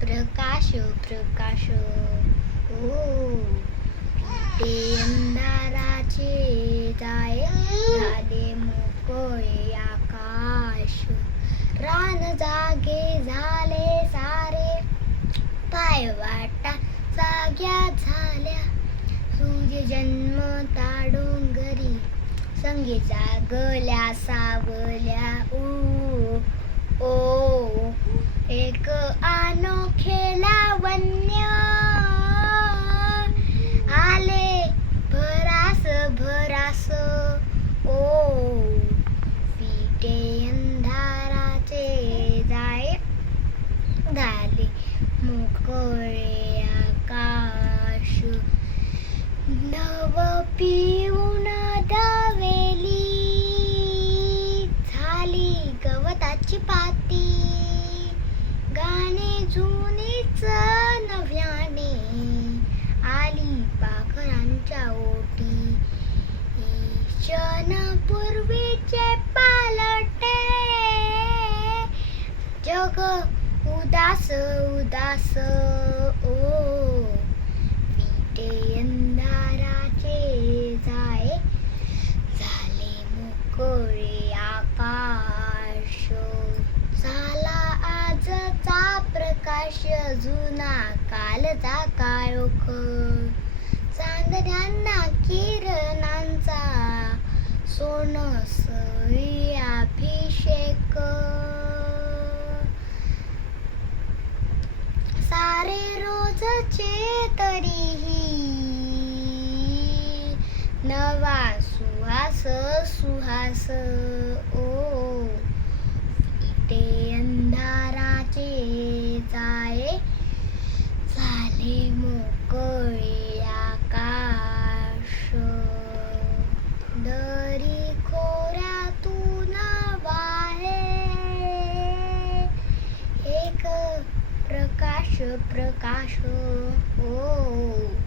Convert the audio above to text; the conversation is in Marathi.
प्रकाश प्रकाश ओ ते अंधाराचे जाय झाले मोकळे आकाश रान जागे झाले सारे पाय वाटा जाग्या झाल्या सूर्य जन्मता डोंगरी संगे जागल्या सावल्या ओ एक अनोखे लावण्य आले भरास भरास ओ फिटे अंधाराचे जाय झाले मोकळे आकाश नव पिऊन दावेली झाली गवताची पाती गाणे जुनीच नव्याने आली पाखरांच्या ओटी क्षण पूर्वीचे पालटे जग उदास उदास ओ फिटे अंधाराचे जाय झाले मोकळे आकाश झाला आजचा प्रकाश जुना कालचा काळोख चांदण्यांना किरणांचा सोनसळी अभिषेक सारे रोजचे तरीही नवा सुहास सुहास ओ फिटे अंधाराचे जाय झाले मोकळे आकाश दरी खोऱ्यातून वाहे एक प्रकाश प्रकाश ओ